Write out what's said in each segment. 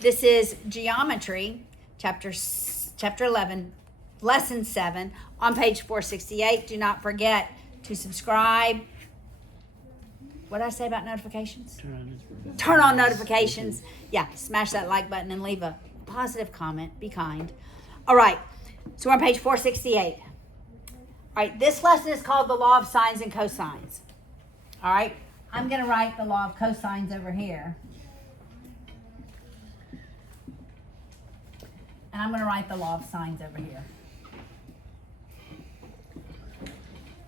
This is Geometry, chapter 11, lesson 7, on page 468. Do not forget to subscribe. What did I say about notifications? Turn on notifications. Yeah, smash that like button and leave a positive comment. Be kind. All right, so we're on page 468. All right, this lesson is called the law of sines and cosines. All right, I'm going to write the law of cosines over here. And I'm going to write the law of sines over here.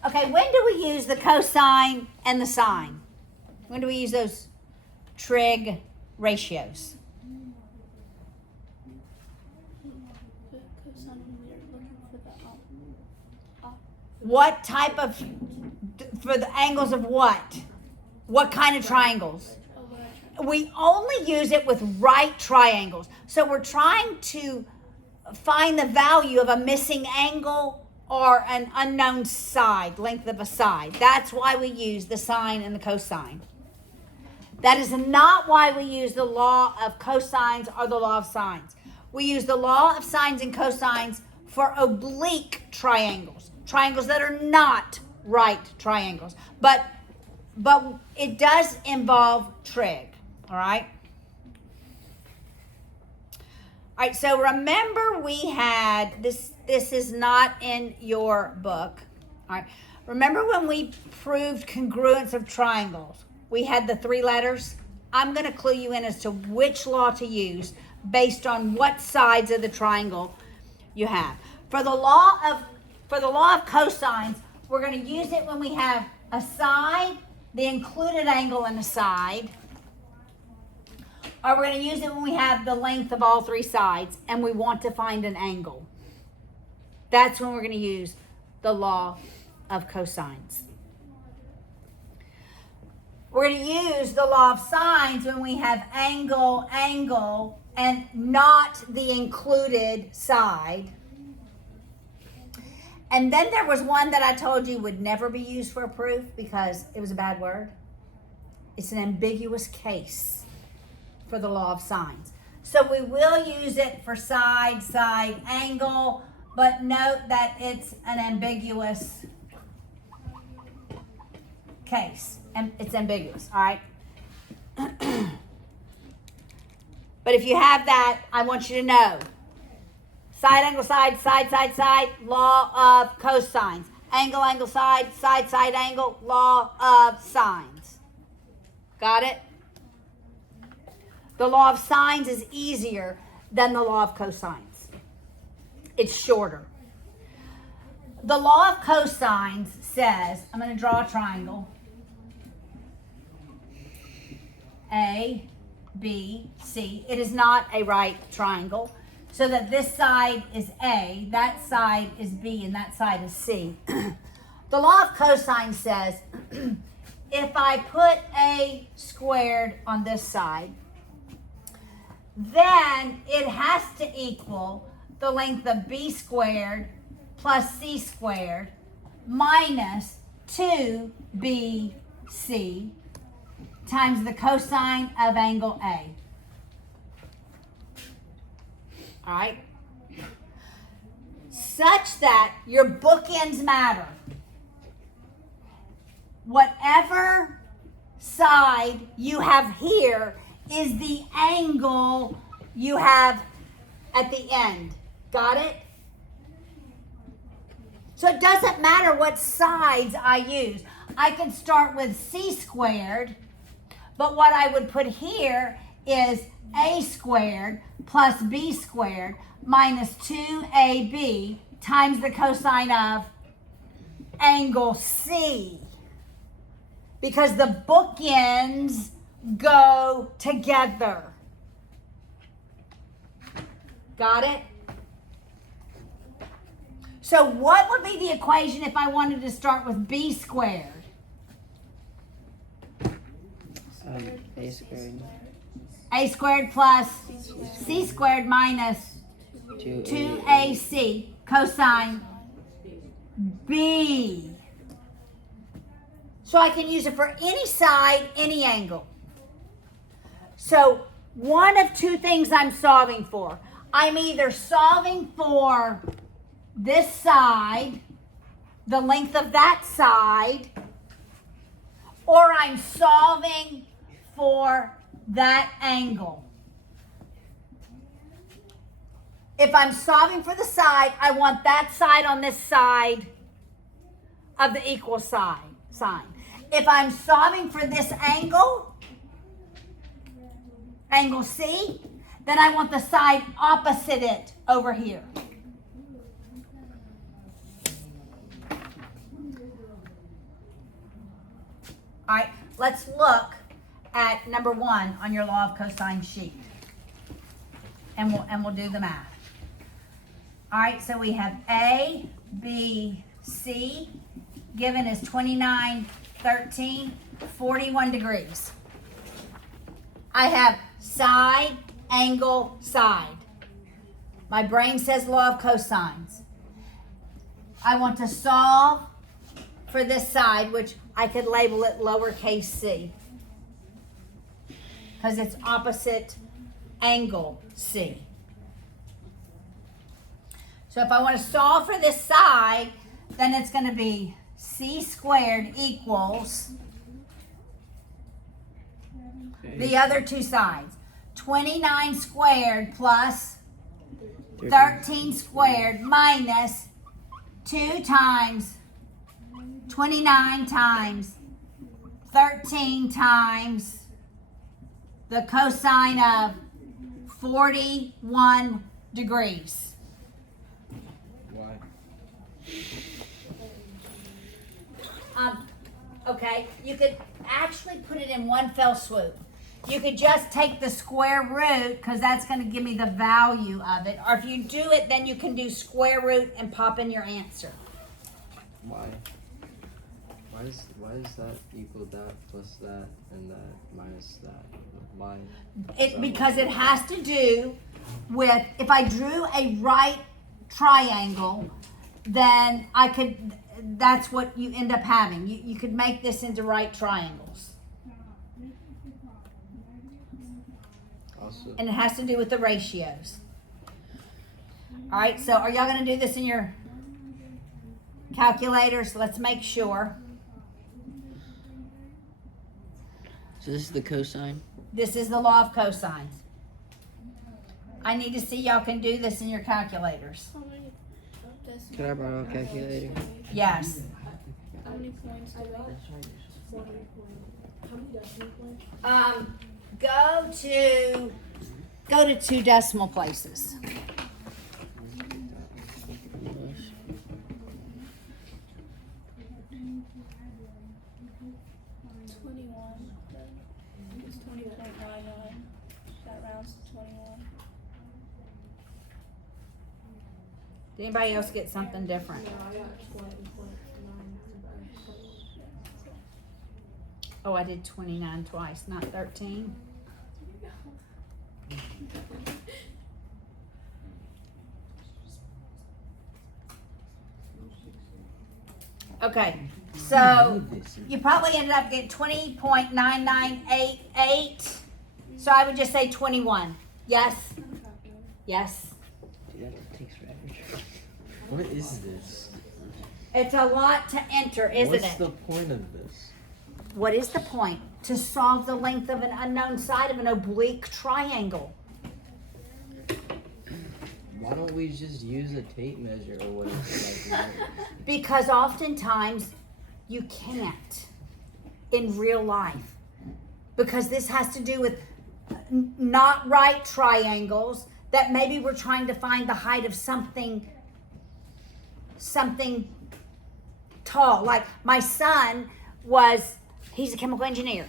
Okay, when do we use the cosine and the sine? When do we use those trig ratios? What type of, for the angles of what? What kind of triangles? We only use it with right triangles. So we're trying to find the value of a missing angle or an unknown side, length of a side. That's why we use the sine and the cosine. That is not why we use the law of cosines or the law of sines. We use the law of sines and cosines for oblique triangles, triangles that are not right triangles. But it does involve trig, all right? All right, so remember we had, this is not in your book, all right? Remember when we proved congruence of triangles? We had the 3 letters. I'm going to clue you in as to which law to use based on what sides of the triangle you have. For the law of cosines, we're going to use it when we have a side, the included angle in a side, or we're going to use it when we have the length of all 3 sides and we want to find an angle. That's when we're going to use the law of cosines. We're going to use the law of sines when we have angle, and not the included side. And then there was one that I told you would never be used for a proof because it was a bad word. It's an ambiguous case for the law of sines. So we will use it for side, angle, but note that it's an ambiguous case. And it's ambiguous, all right? But if you have that, I want you to know. Side, angle, side, law of cosines. Angle, side, angle, law of sines. Got it? The law of sines is easier than the law of cosines. It's shorter. The law of cosines says, I'm going to draw a triangle. A, B, C. It is not a right triangle. So that this side is A, that side is B, and that side is C. The law of cosine says, if I put A squared on this side, then it has to equal the length of B squared plus C squared minus 2BC times the cosine of angle A. All right? Such that your bookends matter. Whatever side you have here is the angle you have at the end. Got it? So it doesn't matter what sides I use. I could start with C squared, but what I would put here is A squared plus B squared minus 2AB times the cosine of angle C. Because the bookends go together. Got it? So what would be the equation if I wanted to start with B squared? A squared. A squared plus C squared minus 2AC cosine B. So I can use it for any side, any angle. So one of two things I'm solving for. I'm either solving for this side, the length of that side, or I'm solving for that angle. If I'm solving for the side, I want that side on this side of the equal sign. If I'm solving for this angle, angle C, then I want the side opposite it over here. All right, let's look at number 1 on your law of cosine sheet. And we'll do the math. All right, so we have A, B, C, given as 29, 13, 41 degrees. I have side, angle, side. My brain says law of cosines. I want to solve for this side, which I could label it lowercase c, because it's opposite angle C. So if I want to solve for this side, then it's going to be C squared equals the other two sides. 29 squared plus 13 squared minus 2 times 29 times 13 times the cosine of 41 degrees. Why? Okay, you could actually put it in one fell swoop. You could just take the square root, because that's going to give me the value of it. Or if you do it, then you can do square root and pop in your answer. Why? Why is that equal that plus that and that minus that? Why? Because it has to do with, if I drew a right triangle, then I could, that's what you end up having. You could make this into right triangles. Also, And it has to do with the ratios. All right, so are y'all going to do this in your calculators? Let's make sure. so this is the cosine? This is the law of cosines. I need to see y'all can do this in your calculators. Could I borrow a calculator? Yes. How many points do we have? Go to 2 decimal places. It's 20.99. That rounds to 21. Did anybody else get something different? Oh, I did 29 twice, not 13. Okay, so you probably ended up getting 20.9988. So I would just say 21. Yes? Yes. Dude, that takes forever. What is this? It's a lot to enter, isn't What's it? the point of this? What is the point? To solve the length of an unknown side of an oblique triangle. Why don't we just use a tape measure or whatever? Because oftentimes you can't in real life. Because this has to do with not right triangles, that maybe we're trying to find the height of something tall. Like my son he's a chemical engineer,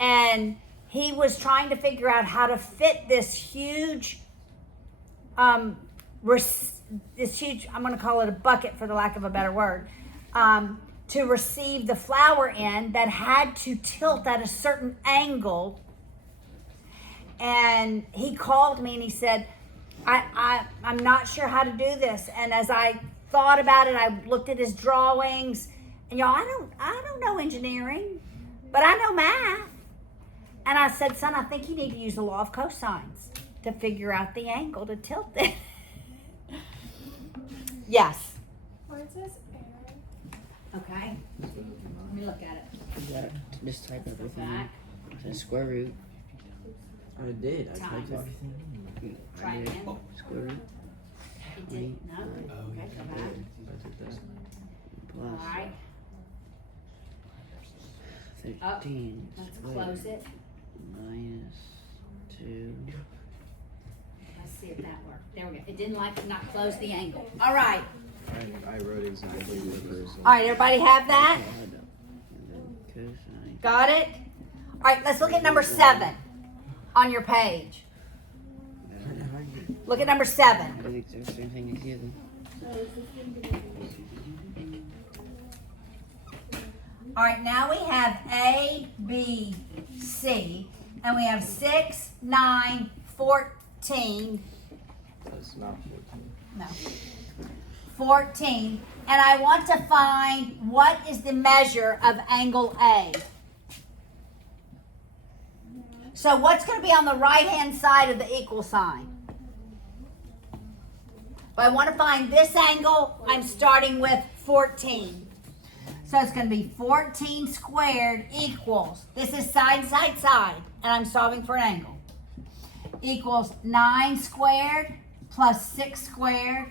and he was trying to figure out how to fit this huge, I'm going to call it a bucket for the lack of a better word, to receive the flour in, that had to tilt at a certain angle. And he called me and he said, I'm not sure how to do this. And as I thought about it, I looked at his drawings, and y'all, I don't know engineering, but I know math. And I said, son, I think you need to use the law of cosines to figure out the angle to tilt it. Yes. Where it says error. Okay. Let me look at it. You gotta just type Let's go everything back. in. The square root. I did. I Times. typed everything in. Try I did again. square root It did. No. Oh, Okay, yeah, go I back. did. I did that. All plus right. 13 Let's squared close it. minus 2. Let's see if that worked. There we go. It didn't like to not close the angle. All right. I wrote exactly the first All right. Everybody have that? And then cosine. Got it? All right. Let's look at number 7 on your page. Look at number 7. I think it's the same thing as you then. All right, now we have A, B, C, and we have 6, 9, 14. That's not 14. No. 14. And I want to find what is the measure of angle A. So what's going to be on the right-hand side of the equal sign? If I want to find this angle, I'm starting with 14. So it's going to be 14 squared equals, this is side, side, side, and I'm solving for an angle, equals 9 squared plus 6 squared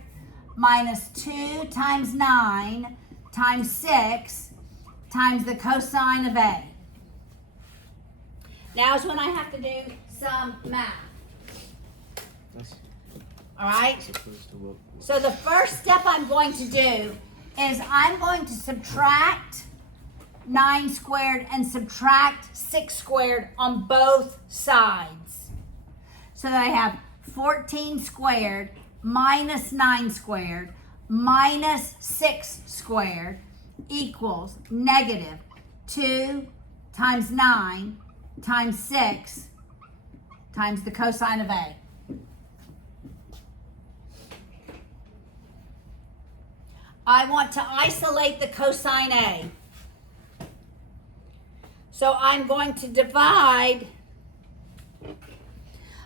minus 2 times 9 times 6 times the cosine of A. Now's when I have to do some math. That's All right? supposed to look. So the first step I'm going to do is I'm going to subtract 9 squared and subtract 6 squared on both sides. So that I have 14 squared minus 9 squared minus 6 squared equals negative 2 times 9 times 6 times the cosine of A. I want to isolate the cosine A. So I'm going to divide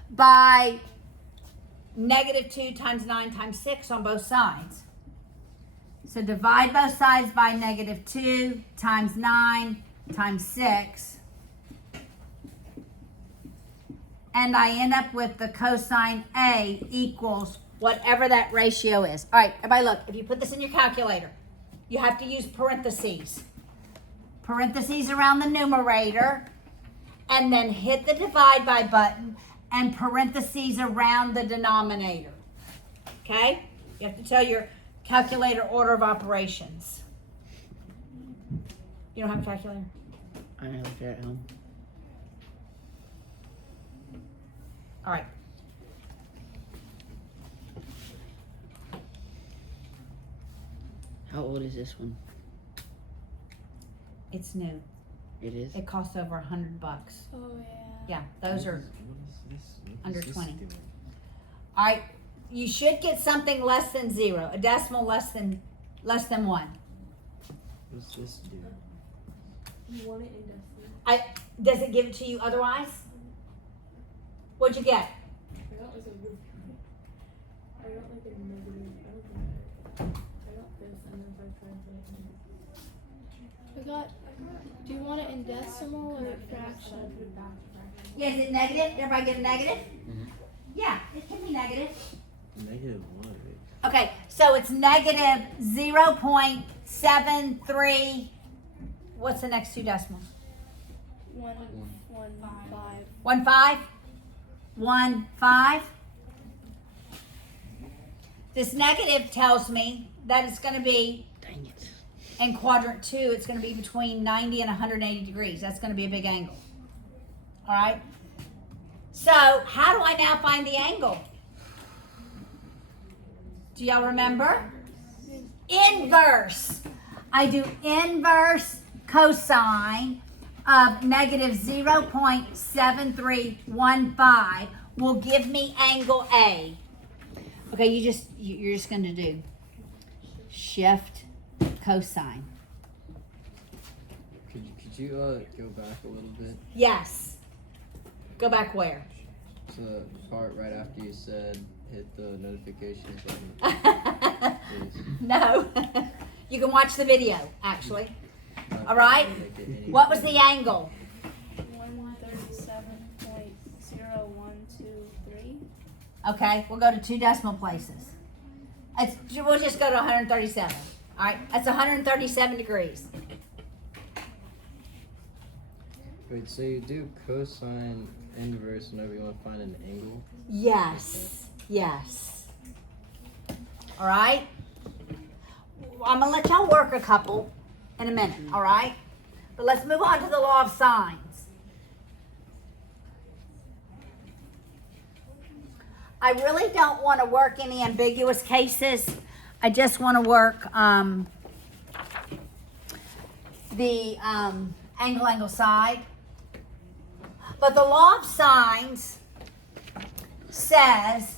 by negative 2 times 9 times 6 on both sides. So divide both sides by negative 2 times 9 times 6. And I end up with the cosine A equals whatever that ratio is. All right, everybody look, if you put this in your calculator, you have to use parentheses. Parentheses around the numerator, and then hit the divide by button, and parentheses around the denominator. Okay? You have to tell your calculator order of operations. You don't have a calculator? I know they're at home. All right. How old is this one? It's new. It is? It costs over $100. Oh yeah. Yeah, those are What is this? What under is this 20. doing? all right. You should get something less than 0, a decimal less than 1. What's this do? You want it in decimal? Does it give it to you otherwise? What'd you get? I got like a good. I got like a negative. I got this and then I translated it. Do you want it in decimal or fraction? Yeah, is it negative? Everybody get a negative? Mhm. Yeah, it can be negative. Negative 1. Okay, so it's negative 0.73. What's the next two decimals? 1.15. 1.5? 1.5? This negative tells me that it's going to be, Dang it. in quadrant 2, it's going to be between 90 and 180 degrees. That's going to be a big angle. All right? So, how do I now find the angle? Do y'all remember? Inverse. I do inverse cosine of negative 0.7315 will give me angle A. Okay, you're just going to do shift cosine. Could you go back a little bit? Yes. Go back where? To the part right after you said hit the notifications button, please. No. You can watch the video, actually. Not All right. make it any What was the clearer. angle? 137.0123. Okay, we'll go to 2 decimal places. We'll just go to 137. All right, that's 137 degrees. Wait, so you do cosine inverse whenever you want to find an angle? Yes, yes. All right. I'm gonna let y'all work a couple in a minute. All right, but let's move on to the law of sines. I really don't want to work any ambiguous cases. I just want to work the angle side. But the law of sines says,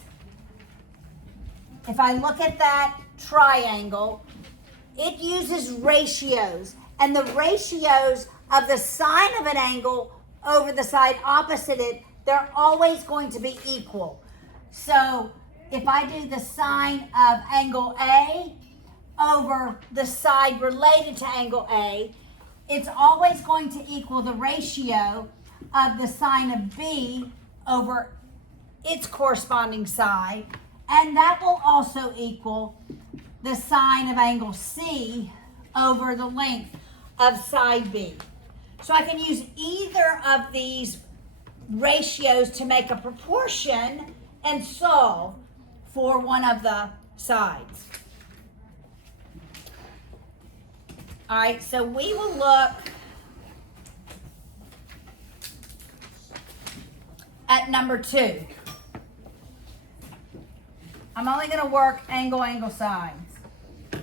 if I look at that triangle, it uses ratios. And the ratios of the sine of an angle over the side opposite it, they're always going to be equal. So if I do the sine of angle A over the side related to angle A, it's always going to equal the ratio of the sine of B over its corresponding side, and that will also equal the sine of angle C over the length of side B. So I can use either of these ratios to make a proportion and solve for one of the sides. All right, so we will look at number 2. I'm only going to work angle sides. All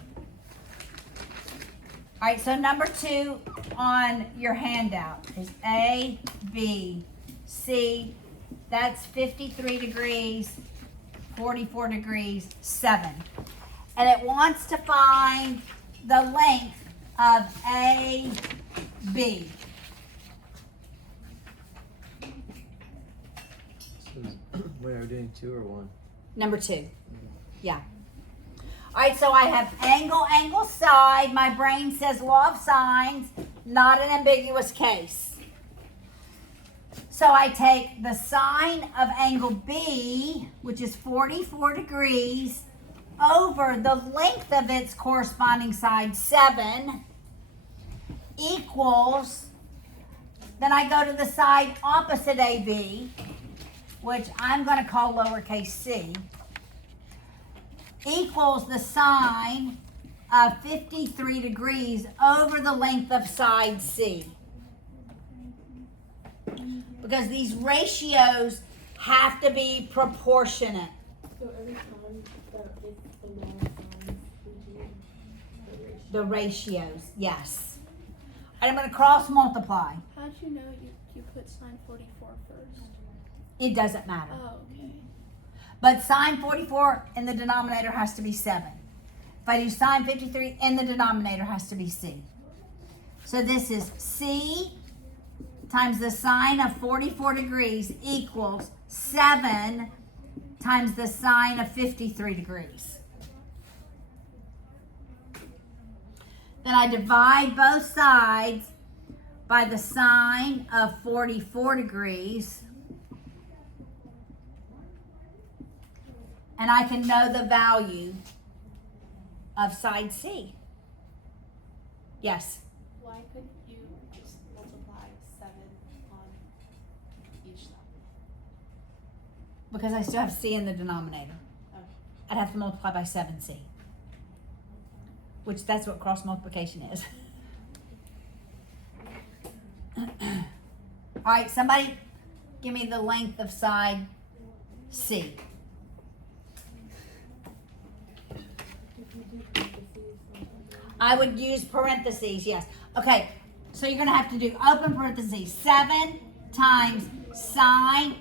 right, so number 2 on your handout is A, B, C. That's 53 degrees, 44 degrees, 7. And it wants to find the length of AB. Wait, are we doing 2 or 1? Number 2. Yeah. All right, so I have angle, side. My brain says law of sines, not an ambiguous case. So I take the sine of angle B, which is 44 degrees, over the length of its corresponding side, 7, equals, then I go to the side opposite AB, which I'm going to call lowercase c, equals the sine of 53 degrees over the length of side C. Because these ratios have to be proportionate. So every time that it's the law of sines, we do The ratios, yes. And I'm going to cross multiply. How'd you know you put sine 44 first? It doesn't matter. Oh, okay. But sine 44 in the denominator has to be 7. If I do sine 53 in the denominator has to be C. So this is C times the sine of 44 degrees equals 7 times the sine of 53 degrees. Then I divide both sides by the sine of 44 degrees. And I can know the value of side C. Yes? Why couldn't you just multiply 7 on each side? Because I still have C in the denominator. Oh. I'd have to multiply by 7C. Which that's what cross multiplication is. All right, somebody give me the length of side C. I would use parentheses, yes. Okay, so you're going to have to do open parentheses. 7 times sine.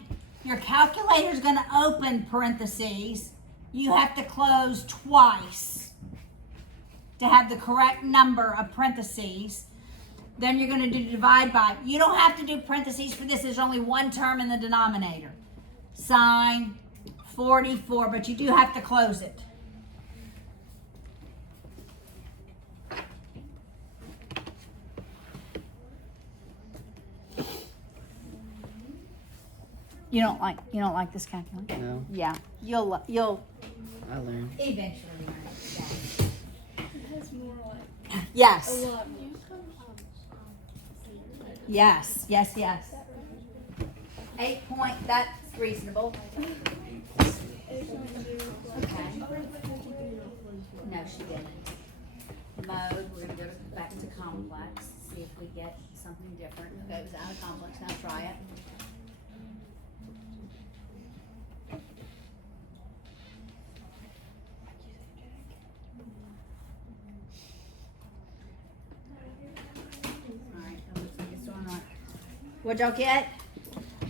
Your calculator is going to open parentheses. You have to close twice to have the correct number of parentheses. Then you're going to do divide by. You don't have to do parentheses for this. There's only one term in the denominator. Sine 44, but you do have to close it. You don't like this calculator? No, Yeah, you'll I learned. eventually learn it. It has more like Yes. a lot more. Yes. 8 point. That's reasonable. Okay. No, she didn't. Mode. We're gonna go back to complex. See if we get something different. Okay, it was out of complex. Now try it. Alright, that looks like it's doing right. What'd y'all get?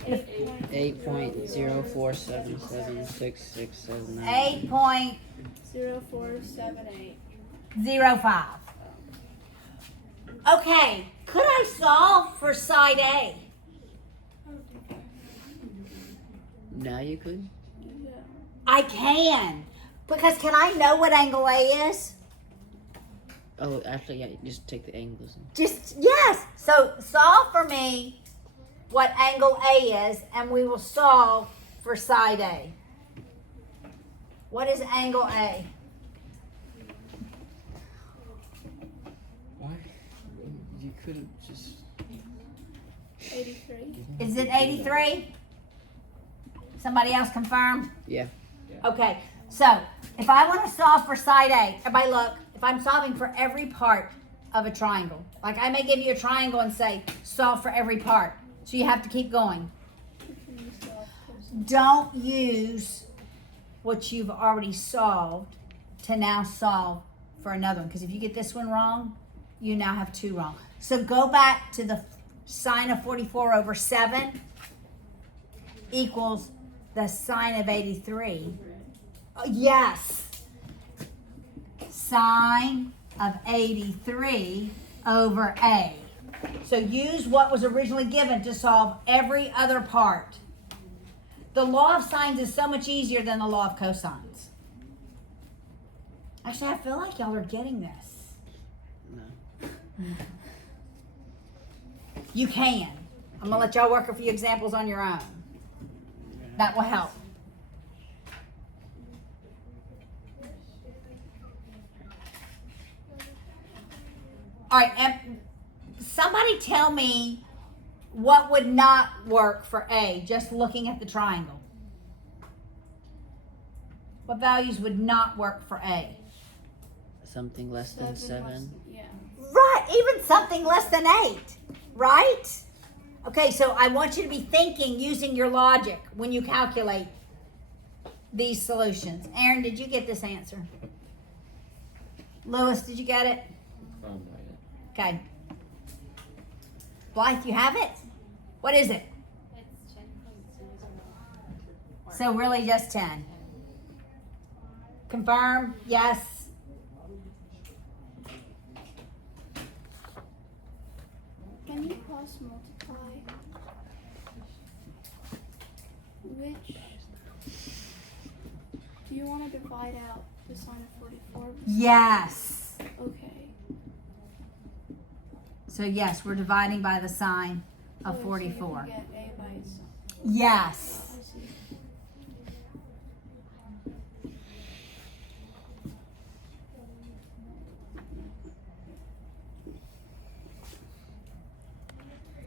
8.04776679. 8.05. 0478. Okay, could I solve for side A? Now you could? Yeah. I can. Because can I know what angle A is? Oh, actually, yeah, just take the angles. Just, yes. So solve for me what angle A is, and we will solve for side A. What is angle A? Why? You could have just. 83. Is it 83? Somebody else confirm? Yeah. Okay, so if I want to solve for side A, everybody look, if I'm solving for every part of a triangle, like I may give you a triangle and say, solve for every part. So you have to keep going. Don't use what you've already solved to now solve for another one. Because if you get this one wrong, you now have 2 wrong. So go back to the sine of 44 over 7 equals the sine of 83. Yes. Sine of 83 over A. So use what was originally given to solve every other part. The law of sines is so much easier than the law of cosines. Actually, I feel like y'all are getting this. No. You can. I'm gonna let y'all work a few examples on your own. That will help. All right, and somebody tell me what would not work for A, just looking at the triangle. What values would not work for A? Something less than 7. Yeah. Right, even something less than 8, right? Okay, so I want you to be thinking using your logic when you calculate these solutions. Aaron, did you get this answer? Lewis, did you get it? Okay. Blythe, you have it? What is it? It's 10.0. So really just 10. Confirm, yes. Can you cross multiply? Which do you want to divide out the sine of 44? Yes. Okay. So yes, we're dividing by the sine of So you can 44. get A by itself. Yes.